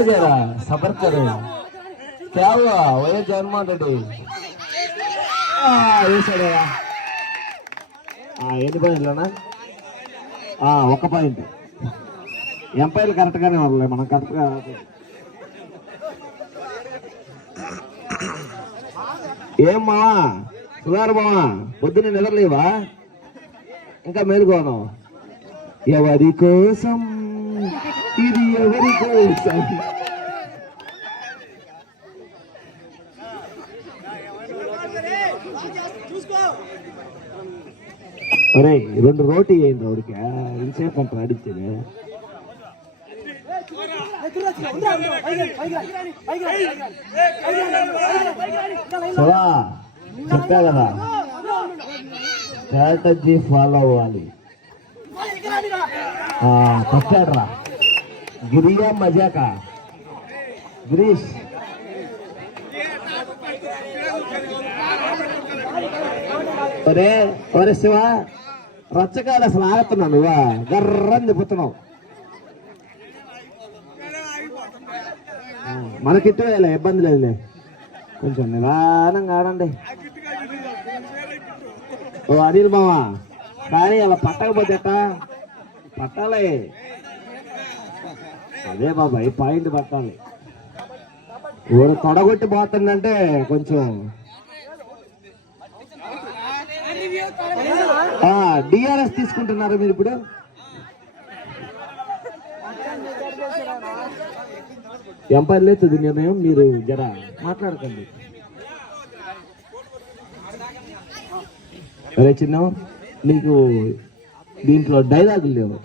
जरा सबर करो। क्या हुआ వైఎస్ జగన్మోహన్ రెడ్డి వేసాడు ఎన్ని పాయింట్లోనా ఒక పాయింట్ ఎంపైర్లు కరెక్ట్గానే ఉన్నాయి మనం కరెక్ట్గా ఏం మావా సుధారు మావా పొద్దున్న నిద్రలేవా ఇంకా మేలుకోను ఎవరి కోసం ఇది ఎవరి కోసం అరే 2 రోటీ అయింది వాడికి ఇంతసేపు అంటారు అడిచేది సవా చెప్పా కదా స్ట్రాటజీ ఫాలో అవ్వాలి కొట్టాడరా గిరియా మజాకా గిరీష్ ఒరే ఒరే శివ రచ్చకాయలు అసలు ఆగుతున్నావు నువ్వా గర్రని తిప్పుతున్నావు మనకిట్టు ఇబ్బంది లేదులే కొంచెం నిదానంగా ఆడండి ఓ అనిల్ మావా కానీ అలా పట్టకపోతే పట్టాలి అదే బాబాయ్ పాయింట్ పట్టాలి ఊరు తొడగొట్టి పోతుందంటే కొంచెం డిఆర్ఎస్ తీసుకుంటున్నారు మీరు ఇప్పుడు ఎంపైర్ లేదు నిర్ణయం మీరు జర మాట్లాడకండి అరే చిన్న నీకు దీంట్లో డైలాగులు లేవు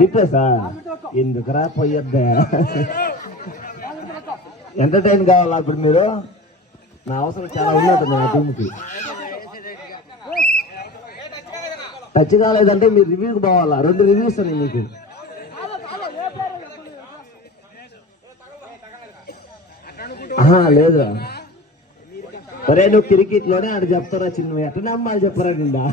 రిప్లేసా ఎందుకురా పోయొద్దా ఎంటర్టైన్ కావాలా ఇప్పుడు మీరు నా అవసరం చాలా ఉన్నట్టుంది నా టీంకి టచ్ కాలేదంటే మీరు రివ్యూకి పోవాలా 2 రివ్యూస్ అని మీకు లేదు ఒరే నువ్వు క్రికెట్ లోనే ఆడ చెప్తారా చిన్న ఎట్లా నమ్మాలి చెప్పరా నిండా